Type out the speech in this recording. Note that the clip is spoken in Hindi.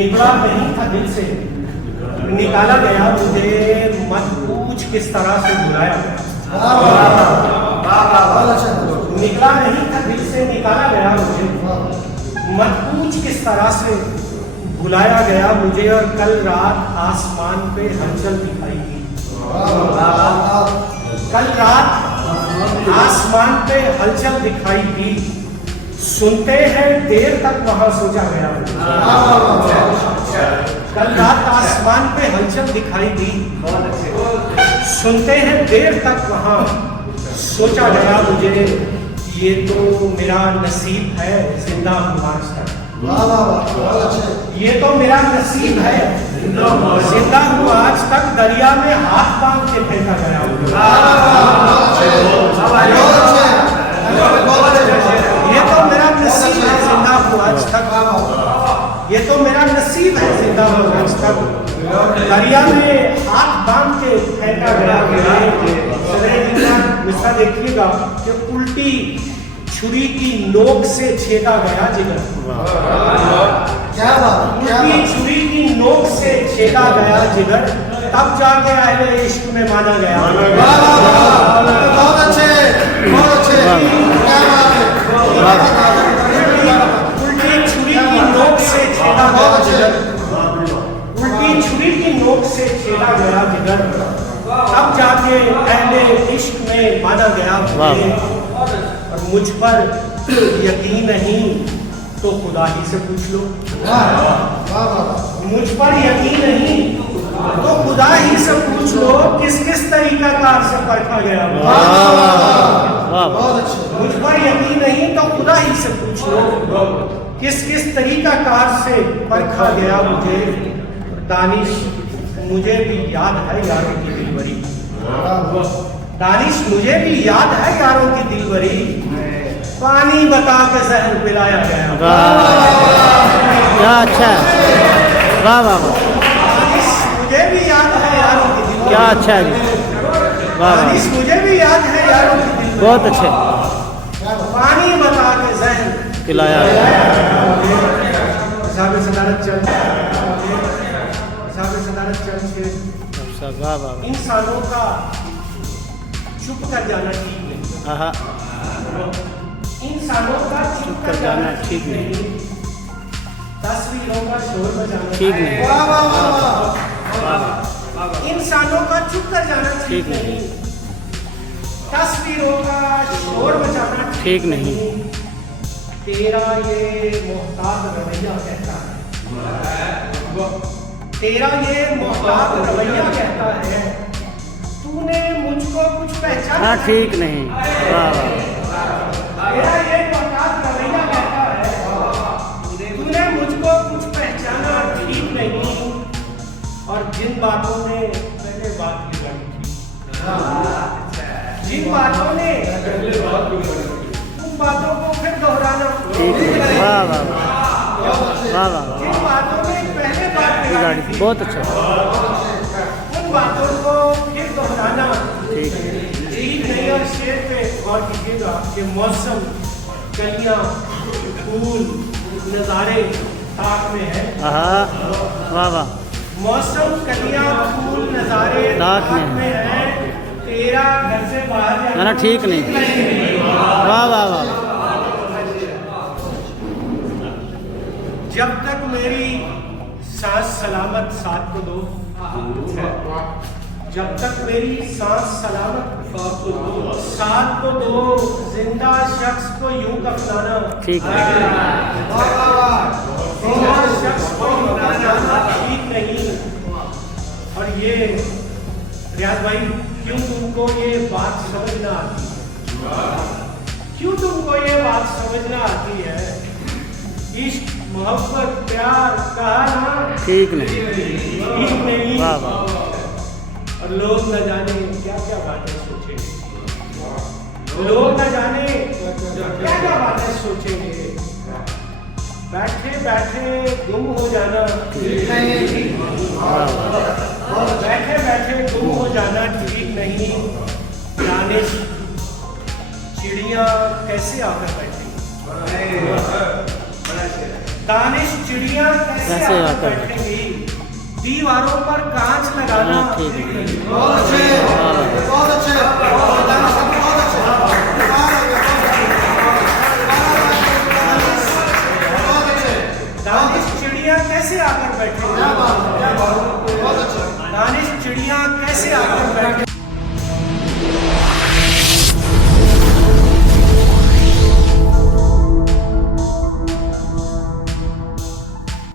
निकला नहीं था दिल से, निकाला गया मुझे, मत पूछ किस तरह से बुलाया। निकला नहीं था दिल से, निकाला गया मुझे, मत पूछ किस तरह से बुलाया गया मुझे। और कल रात आसमान पे हलचल दिखाई दी, कल रात आसमान पे हलचल दिखाई दी। सुनते हैं देर तक वहां सोचा गया। कल रात आसमान पे हलचल दिखाई दी, सुनते हैं देर तक वहां सोचा गया मुझे। ये तो मेरा नसीब है जिंदा हूँ आज तक, ये तो मेरा नसीब है जिंदा हूँ आज तक। दरिया में हाथ बांध के फेंका गया। ये तो मेरा नसीब है जिंदा हूँ आज तक, ये तो मेरा नसीब है जिंदा हूँ आज तक। दरिया में हाथ बांध के फेंका गया। मिसरा देखिएगा कि उल्टी छुरी की नोक से छेदा गया जिगर। क्या बात, उल्टी छुरी की नोक से छेदा गया जिगर, तब जाके अहले इश्क में माना गया। बहुत अच्छे, बहुत अच्छे। उल्टी छुरी की नोक से छेदा गया जिगर, उल्टी छुरी की नोक से छेदा गया जिगर, तब जाके अहले इश्क में माना गया। और मुझ पर यकीन नहीं तो खुदा ही से पूछ लो। मुझ पर यकीन नहीं तो खुदा ही से पूछ लो, किस किस तरीका कार से परखा गया। मुझ पर यकीन नहीं तो खुदा ही से पूछ लो, किस किस तरीका कार से परखा गया मुझे। दानिश मुझे भी याद है यारों की दिलबरी, दानिश मुझे भी याद है यारों की दिलबरी। पानी बता के जहर पिलाया गया। क्या अच्छा है, वाह वाह वाह। दानिश मुझे भी याद है यारों की दिलबरी। क्या अच्छा है जी, वाह। दानिश मुझे भी याद है यारों की दिलबरी। बहुत अच्छे। पानी बता के जहर पिलाया सदारत चल, सदारत चल। वाह वाह। इंसानों का चुप कर जाना ठीक नहीं, इंसानों का चुप कर जाना ठीक नहीं, तस्वीरों का शोर बजाना ठीक नहीं, इंसानों का चुप कर जाना ठीक नहीं, तस्वीरों का शोर बजाना ठीक नहीं। तेरा ये मोहताज रवैया कहता है, तेरा ये मोहताज रवैया कहता है, तूने मुझको कुछ पहचाना ठीक नहीं। वाह वाह। तेरा ये मोहताज रवैया कहता है, तूने मुझको कुछ पहचाना ठीक नहीं। और जिन बातों ने पहले बात बिगाड़ी थी, जिन बातों ने उन बातों को फिर दोहराना ठीक नहीं। वाह वाह वाह वाह। जिन बातों ने पहले बात बिगाड़ी थी, बहुत अच्छा, उन बातों को फिर दोहराना ठीक नहीं। और शेर पे गौर कीजिएगा कि मौसम, कलियां, फूल, नज़ारे ताक में है। वाह वाह। मौसम, कलियां, फूल, नज़ारे ताक में है। तेरा घर से बाहर जाना ठीक नहीं। वाह वाह वाह। जब तक मेरी सांस सलामत साथ को दो, जब तक मेरी सांस सलामत साथ को दो, जिंदा शख्स को यूं कफनाना ठीक है, जिंदा शख्स को यूं कफनाना ठीक नहीं। और ये रियाज भाई, क्यों तुमको ये बात समझना आती है, क्यों तुमको ये बात समझना आती है। इश्क, मोहब्बत, प्यार कहना ठीक नहीं। ठीक नहीं। वाह वाह। और लोग न जाने क्या क्या बातें सोचेंगे, लोग न जाने क्या क्या बातें सोचेंगे। बैठे बैठे गुम हो जाना ठीक नहीं, बैठे बैठे गुम हो जाना ठीक नहीं। दानिश, चिड़िया कैसे आकर बैठी, दानिश चिड़िया कैसे कैसे आकर आकर बैठेंगी, दीवारों पर कांच लगाना। हाँ, ठीक है। बहुत अच्छे, बहुत अच्छे, बहुत अच्छे। दानिश चिड़िया कैसे आकर बैठेंगी, बहुत अच्छे। दानिश चिड़िया कैसे आकर बैठेंगी।